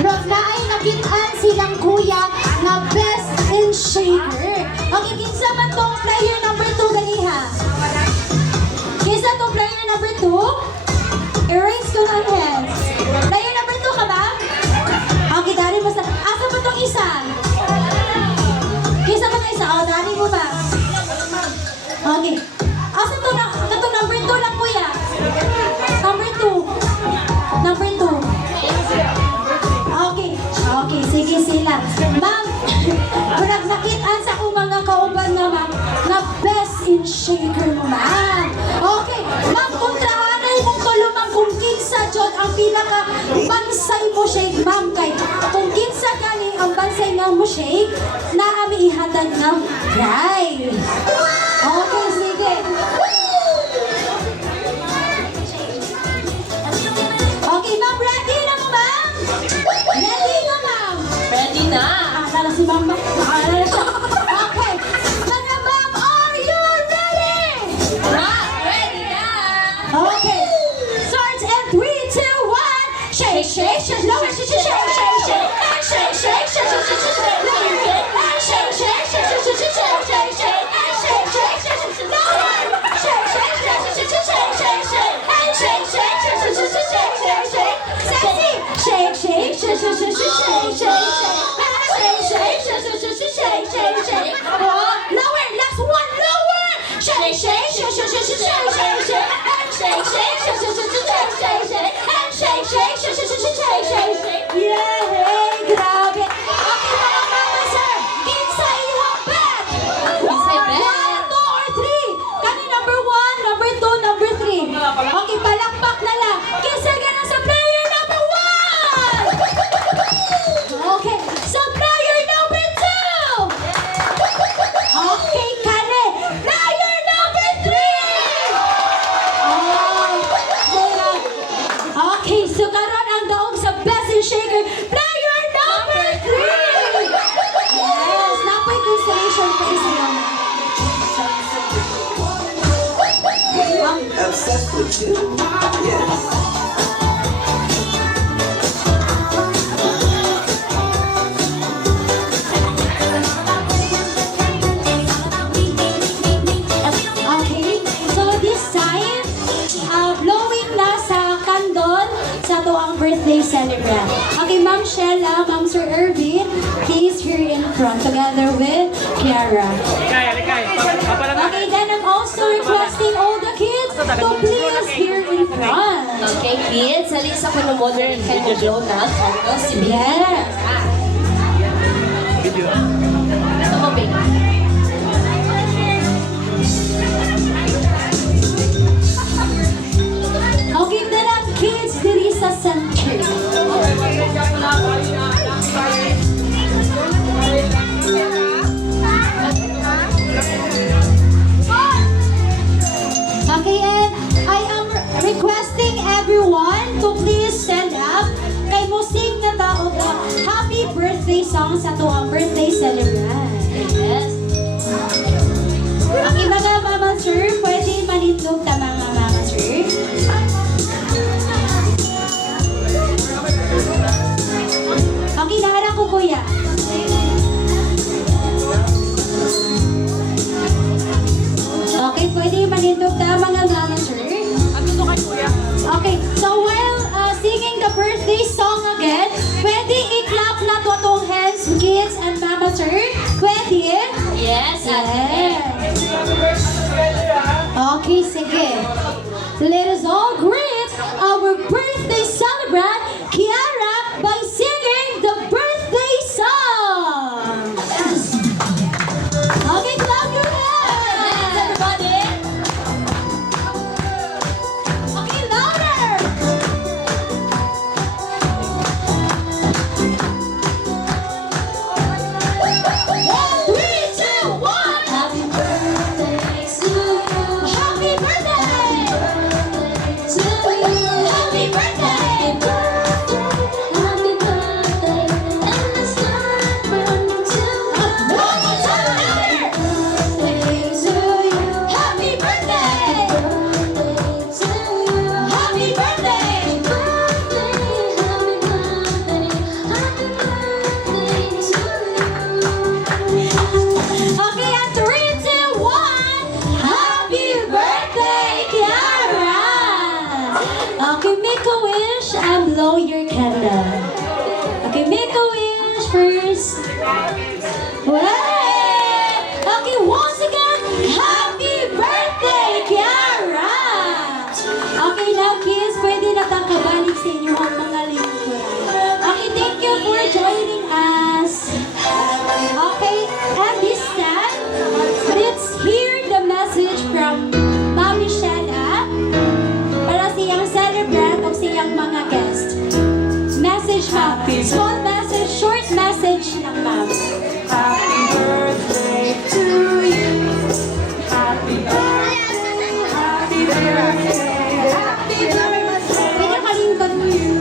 Rob na ay nakitaan silang kuya na best in shaker. Okay, kinsa man tong player number 2 ganiha? Kinsa tong player number 2? Erase ko ng hands. Player number 2 ka ba? Okay, dari mo sa... Asa ba tong isa? Kinsa ba tong isa? O, dari mo ba? Okay. Asa to na... Itong number 2 lang kuya. Number 2. Number 2. Okay. Okay, sige sila. Ma'am, murag nakitaan sa akong mga kauban na ma'am na best in shaker mo ma'am. Okay, ma'am, kontrahanay mong tulo ma'am kung kinsa dyan ang pinaka bansay mo shake ma'am kay kung kinsa gani ang bansay nga mo shake na ami ihatag ng prize. Okay, sige. Okay, ma'am, ready na mo ma'am? Ready na ma'am? Ready na. Naalala si ma'am ba? Naalala siya. Okay. Mga ma'am, are you ready? Ready na. Okay. Starts in 3, 2, 1. Shake, shake, shake, lower, shake, shake, shake, shake, shake, shake, shake, shake, shake, Lower, last one, lower. Shake, shake, shake, shake, shake, shake, shake, shake, and shake, shake, shake, shake, shake, shake, shake, shake, and shake, shake, shake, shake, shake, shake, shake, shake. Yay! Grabe. Okay, mga mama, sir. Kinsa iyong bet? Kinsay bet? 1, 2, or 3? Kani number 1, number 2, number 3. Okay, palakpak na lang. Kinsa ganun sa player number 1? Okay, sa player number 2. Okay, kani. Player number 3. Okay, so karon ang daog sa best in shaker. Player number 3. Yes, napoy constellation pa isa lang. Obsessed with you. Yes. Okay, so this time, blowing na sa kandon sa tuwang birthday celebrant. Okay, Ma'am Shella, Ma'am Sir Irvin, please here in front together with Kiara. Okay, then I'm also requesting all the kids to please here in front. Okay, kids, halin sa kuno-moderate kayo mag-blow na. Candles, si Baby. Yes. Ito mo, Baby. Okay, then ang kids diri sa center. Okay, and I am requesting everyone to please stand up kay mo sing na tao na happy birthday song sa tuwang birthday celebrant. Yes. Okay, mga mama sir, pwede manindog ta mga mama sir. Okay, naharap ko kuya. Okay, pwede manindog ta mga mama sir. Okay, so while singing the birthday song again, pwede i-clap na to tong hands, kids and mama sir. Pwede? Yes, Yes. Okay, sige. Let us all greet our birthday celebrant, Kiara, by singing the birthday song. Okay, clap your hands. everybody. Okay, louder. One, 3, 2, 1. Happy birthday to you. Happy birthday. To you. Happy birthday. Happy birthday. And the sun burning to One more time, louder. birthday to you. Happy birthday. To you. Happy birthday. Happy birthday. Happy birthday to you. Okay, at 3, 2, 1. Happy birthday, Kiara. Okay, make a wish and blow your candle. Okay, make a wish first. Way! Okay, once again, happy birthday, Kiara. Okay, now kids, pwede na tang kabalik sa inyo ang mga lingkod. Okay, thank you for joining us. Okay, at this time, let's hear the message from Mami Shella para siyang celebrant o siyang mga guest. Message, ma'am. Small message, short message ng ma'am. Happy birthday to you. Happy birthday. Happy birthday. Happy birthday. Pwede kalingkod mo yun.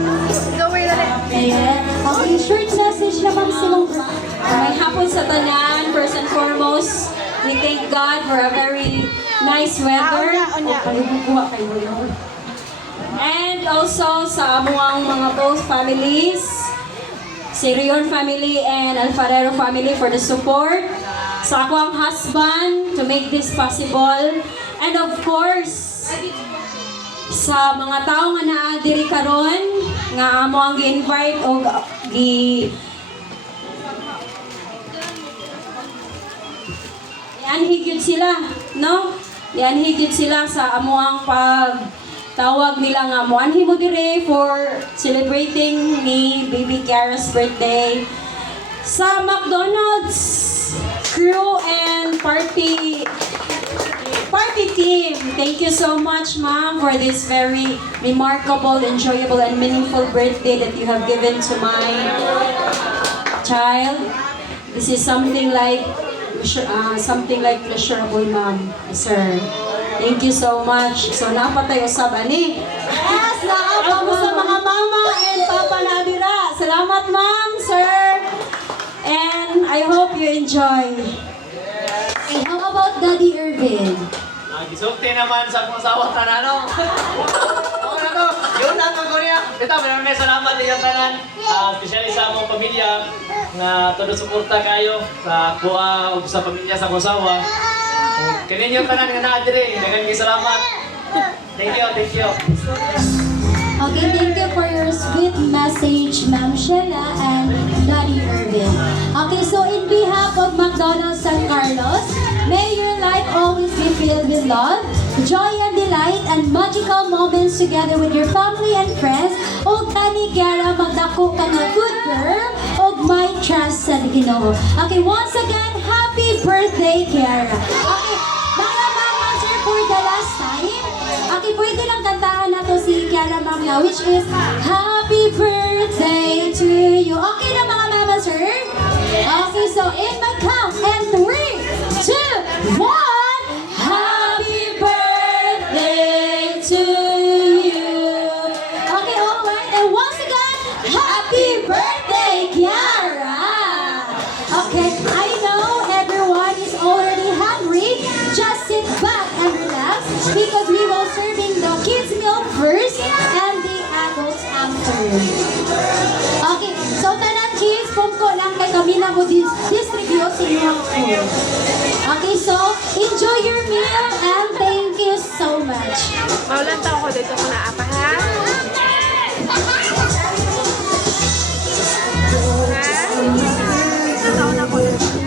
Ayan. Okay, short message na ma'am Silver. May hapon sa tanan, first and foremost, we thank God for a very nice weather. Paliguguha kayo yun. And also sa amuang mga both families, si Rion family and Alfarero family for the support. Sa ako ang husband to make this possible. And of course, sa mga tao nga naa diri karon, nga amo ang gi-invite o Ianhigid sila, no? Ianhigid sila sa amuang pagtawag nila nga mo. Anhi mo dire for celebrating ni Baby Kiara's birthday sa McDonald's crew and party team. Thank you so much, ma'am, for this very remarkable, enjoyable, and meaningful birthday that you have given to my child. This is something like pleasurable, ma'am, sir. Thank you so much. So, napatay usab ani. Yes, naapa mo sa mga mama and papa na dira. Salamat, ma'am, sir. And I hope you enjoy. Okay, how about Daddy Irvin? Gisulti naman sa akong asawa tanano. Oo na to. Yun na to Korea. Ito, may salamat din yung tanan. Especially sa among pamilya na todo suporta kayo sa kuha o sa pamilya sa akong asawa. Kanin yung tanan nga naa dire. Daghang salamat. Thank you, thank you. Okay, thank you for your sweet message, Ma'am Sheila and Daddy Irvin. Okay, so in behalf of McDonald's San Carlos, may your life always be filled with love, joy and delight, and magical moments together with your family and friends. O kani Kiara, magdako ka nga good girl, o my trust sa Ginoo. Okay, once again, happy birthday, Kiara. Okay, mga mama, sir, for the last time, okay, pwede lang kantaan na to si Kiara, ma'am, na, which is happy birthday to you. Okay na mga mama, sir? Okay, so in my count, and 3, 2, 1, happy birthday to you. Okay, alright, and once again, happy birthday, Kiara. Okay, I know everyone is already hungry. Just sit back and relax because we will serving the kids meal first and the adults after. Okay, so tanan kids, pumko lang kay kami na mo distribute sa inyong food. Okay, so enjoy your meal and thank you so much. Maulan tao ko dito ko na apa ha? Tao na ko dito.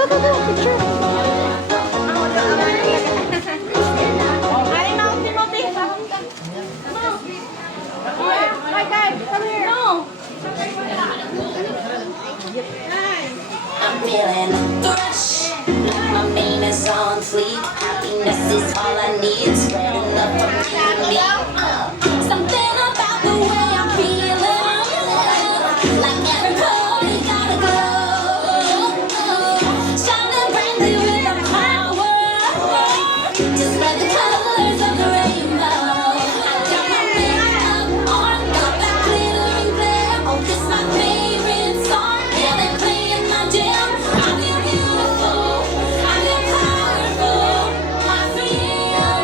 Ay, no, Timothy. Hi, guys. Come here. No. I'm feeling fresh, like my mane is on fleek. Happiness is all I need, spreading love from me to me. Something about the way I'm feeling, like every party gotta go. Shining brightly with the power, just like the colors of the rainbow. I got my makeup on, got that glittering glare. Oh, this my favorite song, yeah, they play in my jam. I feel beautiful, I feel powerful, I feel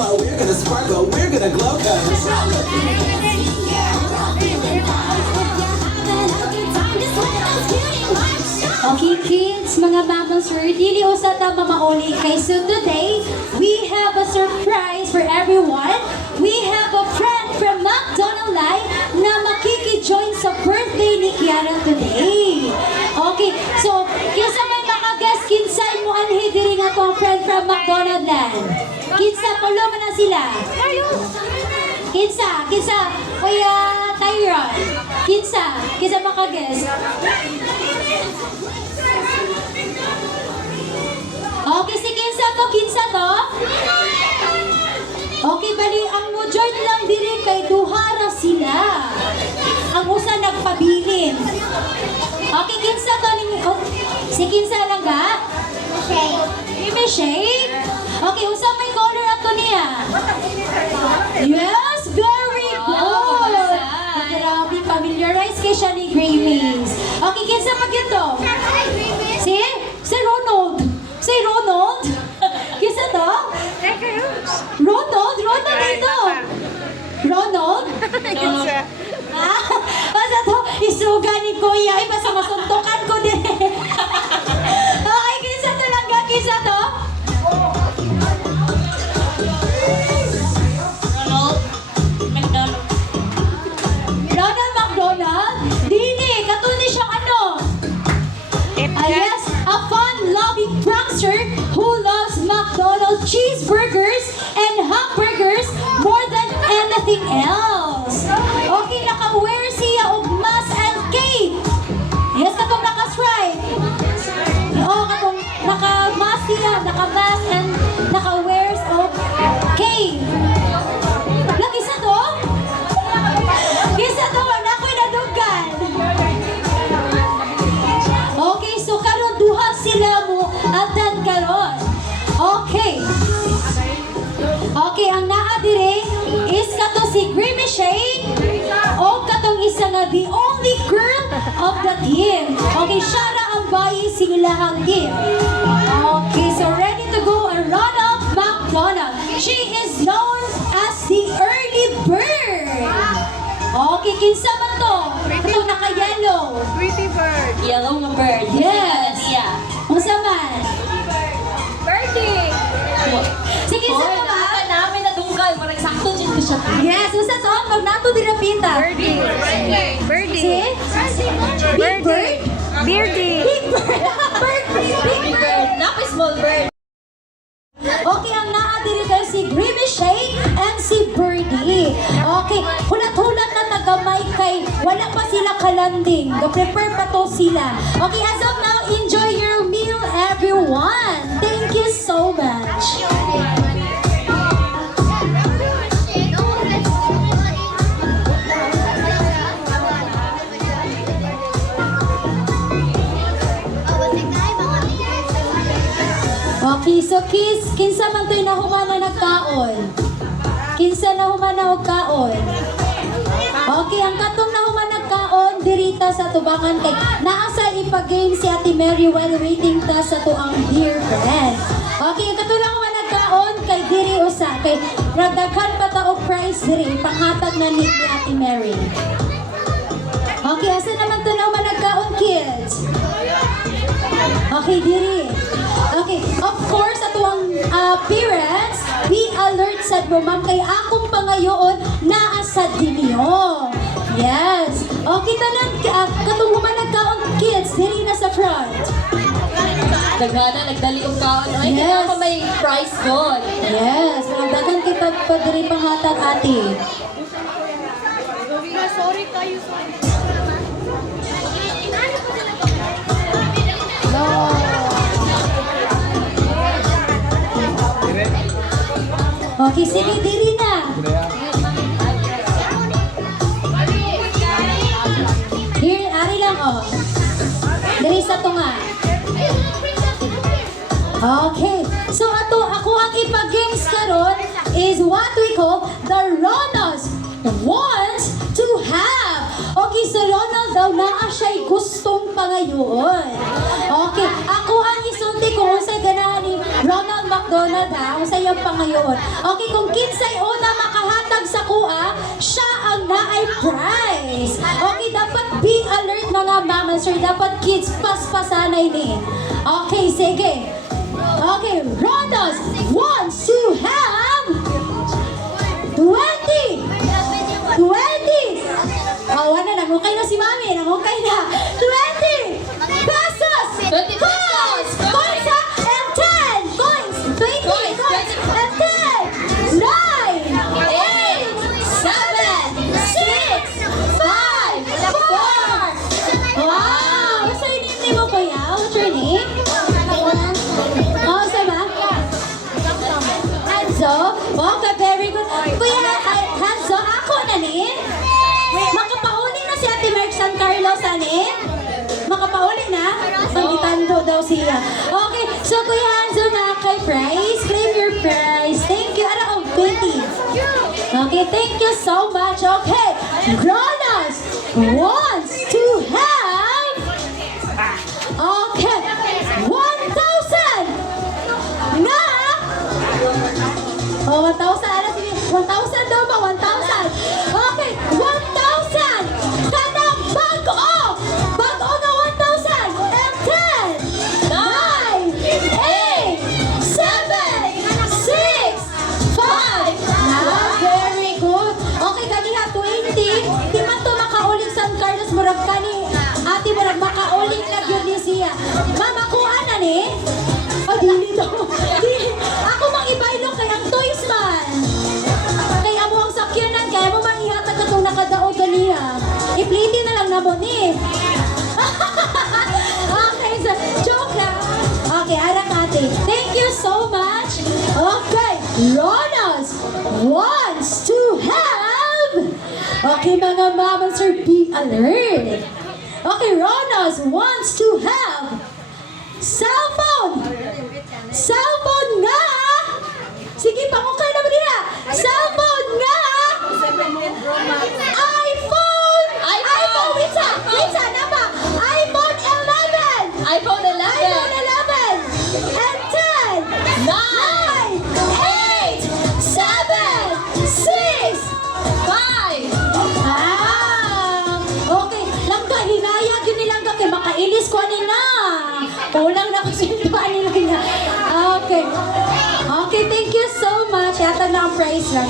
flow. We're gonna sparkle, we're gonna glow, cause Okay kids, mga mamas, we're dili usa ta mamauli kay so today we have a surprise for everyone. We have a friend from McDonald Live na makiki-join sa birthday ni Kiara today. Okay, so kinsa may makaguess kinsay mo anhi diri nga tong friend from McDonald Land? Kinsa pulo man na sila? Kinsa Kuya Tyron. Kinsa makaguess? Okay, si kinsa to? Okay, bali, ang mo-join lang diri kay duhara sila. Ang usa nagpabilin. Okay, kinsa to ni... Oh, si kinsa lang ga? May shade. Okay, usa may color ato niya. Yes, very good. Grabe, familiarize kay siya ni Grammys. Okay, kinsa pa ito? Si Ronald. Si Ronald? Kinsa to? Ronald dito. Ronald? Basta to, isuga ni Kuya. Ay, basta masuntukan ko din. Okay, kinsa to lang ga? Kinsa to? Ronald McDonald? Dini, katuli siyang ano? Yes, a fun-loving prankster who loves McDonald's cheeseburgers and hamburgers more than anything else. Okay, naka-wear siya og mask and cape. Yes, katong naka-stripe. Oo, katong naka-mask siya, naka-mask and naka-wears og cape. Lagi sa to? Kisa to, nako'y nadugan. Okay, so karon duha sila mo atan karon. Okay. Okay, ang naa dire is kato si Grimmy Shade o katong isa nga the only girl of the team. Okay, siya ra ang bayi sila ang team. Okay, so ready to go ang Ronald McDonald. She is known as the early bird. Okay, kinsa man to? Ito naka-yellow. Yellow nga bird. Yes. Yeah. Unsa man? Birdie! Sige, Hoy, sa ba? nakaka namin na dungkal. Marag sakto dyan ko siya. Yes, unsa to? Pag nato dirapita. Si? Big bird? Beardy. Big bird. Big bird. Napay small bird. Okay, ang naa diri kay si Grimmy Shade and si Birdie. Okay, hulat-hulat na tagamay kay wala pa sila kalanding. Ga-prepare pa to sila. Okay, as of now, enjoy your meal, everyone. Thank you so much. Okay, so kinsa man to'y nahumana nagkaon? Kinsa nahumana og kaon? Okay, ang katong nahumana nagkaon dirita sa tubangan kay naa sa ipa-game si Ate Mary while waiting ta sa tuang dear friend. Okay, ang katong nahumana nagkaon kay diri usa kay ragdaghan pa ta og prize diri panghatag na ni Ate Mary. Okay, asa naman to nahumana nagkaon, kids? Okay, diri. Okay, of course, ato ang parents, be alert sa mo, ma'am, kay akong pangayoon naasad ninyo. Yes. Okay, tanan, katong human nagkaon, kids, diri na sa front. Dagana, nagdali og kaon. Ay, Yes. kaya pa may prize doon. Yes, magdagan kita pa diri panghatag ate. Sorry kayo. Okay, sige, diri na. Here, ari lang, oh. Diri sa tunga. Okay, so ako ang ipag-games karon is what we call the Ronalds want to have. Okay, so Ronald daw naa siya'y gustong pangayoon. Okay, ako ang isulti kung sa ganahan ni Ronald McDonald ha, kung sa iyong pangayoon. Okay, kung kinsay una makahatag sa kuha, siya ang naay prize. Okay, dapat be alert mga mama, sir. Dapat kids, paspasanay ni. Okay, sige. Okay, Ronos wants to have 20! 20! Oh, wala na. Okay na si Mami. Okay na. 20 pesos! 20 pesos! Coins ha? And 10! Coins! 20 coins! And 10! 9! 8! 7! 6! 5! 4! Wow! What's your name mo, kuya? What's your name? Oh, sama? Hanzo? Okay, very good. Kuya, Hanzo, ako na ni? Makapauli na si Ate Merck San Carlos, ani? Makapauli na? Pagitando daw siya. Okay, so Kuya Hanzo na kay prize. Claim your prize. Thank you. Ano, 20. Okay, thank you so much. Okay, Ronos wants to have okay, 1,000 na oh, 1,000. Ano sige? 1,000 daw ba? 1,000. Okay, 1,000. Kanang bago. Bago na 1,000. And 10, 9, 8, 7, 6, 5. Ah, very good. Okay, kanina 20. Di man to makauling San Carlos Murag kani. Ate Murag makauling na yun ni siya. Mama, kuha na ni? Oh, dili daw. Dili. Ako mang ibaylong kay ang toys man. Kaya mo ang sakyanan, kaya mo mang ihatag ka itong nakadaog ganiya. I-play na lang na mo ni. Okay, so, joke lang. Okay, arang ate. Thank you so much. Okay, Ronos wants to have. Okay, mga mama, sir, be alert. Okay, Ronos wants to have cellphone. Cellphone nga. Sige, pamukay na mo nila. Cellphone nga. iPhone. iPhone, Witsa, napa? iPhone 11. iPhone 11! iPhone 11. And 10, 9, 8, 7, 6, 5. Ah, okay. Langga, hinayag yun nilang ka kay makailis ko nila. Kulang na kasi yung nila niya. Okay. Okay, thank you so much. Yata na ang prize lang.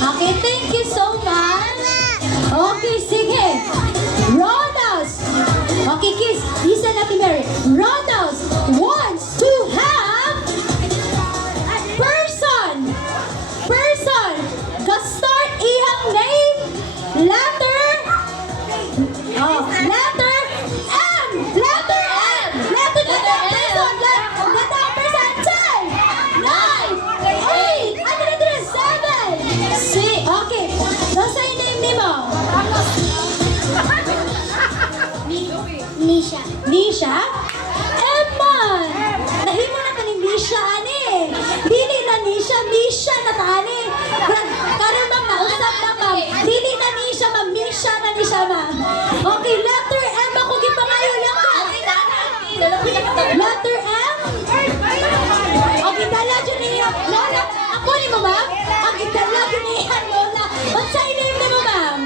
Okay, thank you so much. Okay, sige. Ronos. Okay, kiss. Listen natin, Mary. Ronos wants to have person. Start iyang name. Letter. Oh, letter M. Letter M. Letter M. Person. Letter ang person. 10, 9, 8, ano na din? 7, 6. Okay. Nasa yung name ni mo? Nisha? Emma! Nahimo na ka ni Nisha, ani. Dili na Nisha na ta, ani. Karon ma'am, nausap na ma'am. Dili na Nisha, ma'am. Misha na ni siya, ma'am. Okay, letter M ako gipangayo lang ka. Letter M? Okay, dala dyan niya. Lola, ako ni mo, ma'am? Okay, dala dyan niya, Lola. What's your name ni mo, ma'am?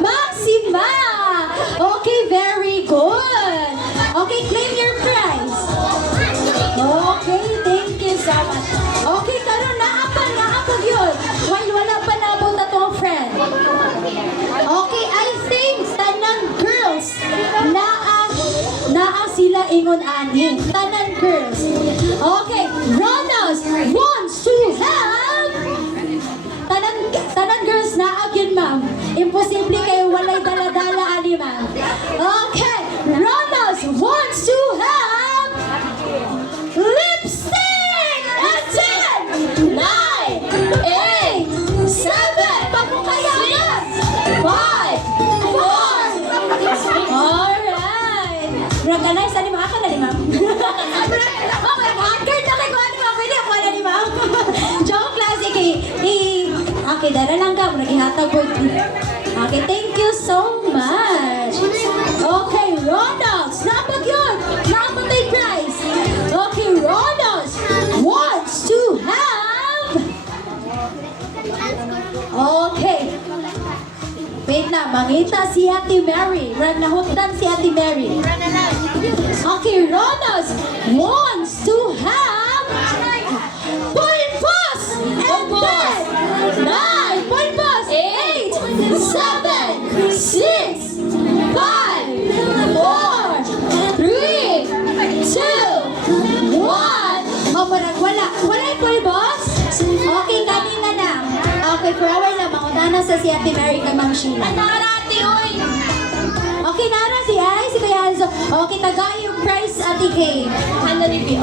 Maxima! Okay, very good. Okay, claim your prize. Okay, thank you so much. Okay, karon naapag yun. While wala pa nabot na to, friend. Okay, I think tanan girls naa sila ingon ani. Tanan girls. Okay, Ronos wants to have tanan girls naa gyud, ma'am. Imposible kayo walay dala-dala ani, ma'am. Okay, Ronos wants to have lipstick! And 10, 9, 8, 7, pamukaya na! 5, 4, alright! Recognize na ni ma'am? Ako na ni ma'am. Oh, mag-hard na kay kuha ni ma'am. Pwede ako na ni ma'am. Joke classic eh. Okay, dara lang ka. Nag-ihatag ko. Okay, thank you so much. Okay, Ronox. Napag yun. Napatay prize. Okay, Ronox. na, mangita si Ate Mary. Nahutan si Ate Mary. Okay, Ronas wants to have pulpos and 10, 9, pulpos, 8, 7, 6, 5, 4, 3, 2, 1. Wala yung pulbos? Okay, kanina na. Okay, for a while na, makunana sa si Ate Mary kay Ma'am Sheila. Narati, oy! Okay, nara si Ay, si Kuya Alzo. Okay, tagay yung price, Ate Kay. Handa ni Pio.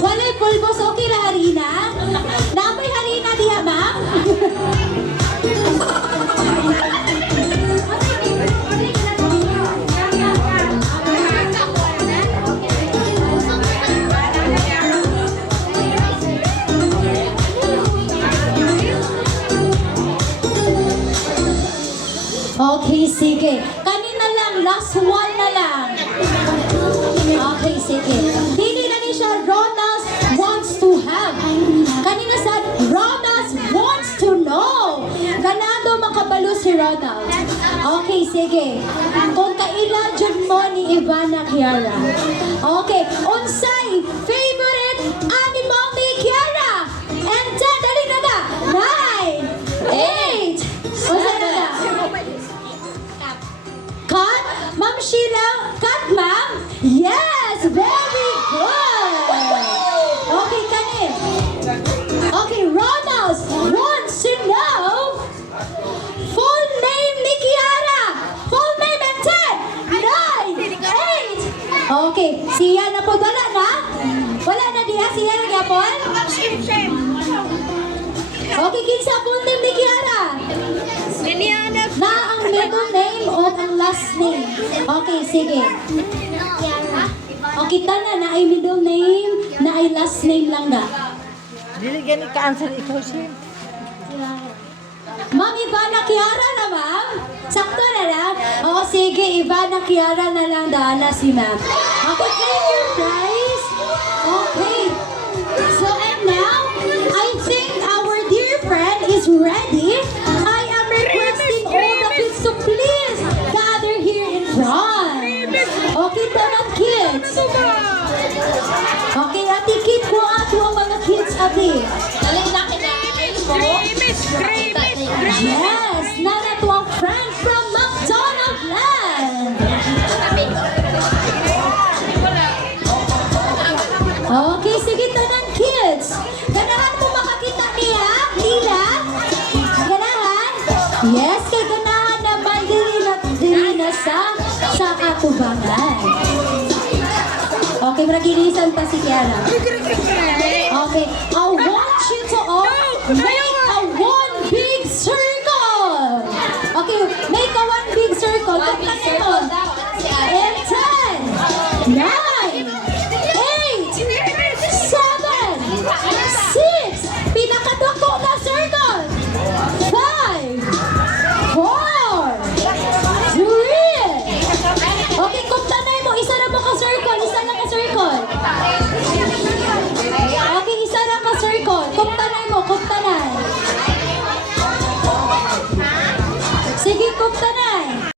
Wala yung pulbos, okay na harina? Namoy harina diha, ma'am? Okay, sige. Kanina lang, last one na lang. Okay, sige. Hindi na ni siya, Ronas wants to have. Kanina sa Ronas wants to know. Ganado makabalo si Ronald. Okay, sige. Kung kailan dyan mo ni Ivana Kiara. Okay, unsay favorite animal ni Kiara? And 10, dali na na. 9, 8, unsay na na? Cut? Ma'am Sheila? Cut, ma'am? Yes! Very good! Okay, kanin. Okay, Ronald wants to know full name ni Kiara. Full name and 10, 9, 8. Okay, siya na po. Wala na? Wala na diya? Siya na gyapon? Okay, kinsa full name ni Kiara? Na ang middle name o ang last name? Okay, sige. Okay, tana na ay middle name, na ay last name lang na. Dili gani ka-answer ikaw siya. Ma'am, Ivana Kiara na, ma'am? Sakto na lang? Oo, sige, Ivana Kiara na lang daan si ma'am. Okay, claim your prize. Okay. So, and now, I think our dear friend is ready. I am requesting all the kids to please gather here in front. Okay, tanong kids. Okay, ate, keep mo ato ang mga kids, ate. Dali na kita. Yes, nana to a friend from McDonald Land. Okay, sige tanan kids. Ganahan mo makakita niya, Lila? Ganahan? Yes, kay ganahan naman dili na sa katubangan. Okay, maraginisan pa si Kiara. Okay, I want you to all make a one big circle. Okay, make a one big circle. One big circle daw. And 10, 9, 8, 7, 6, pinakadako na circle. 5, 4, 3. Okay, kumtanay mo. Isa na mo ka-circle. Isa na ka-circle. Okay, isa na ka-circle. Kumtanay mo. Kumtanay. Sige, kumtanay.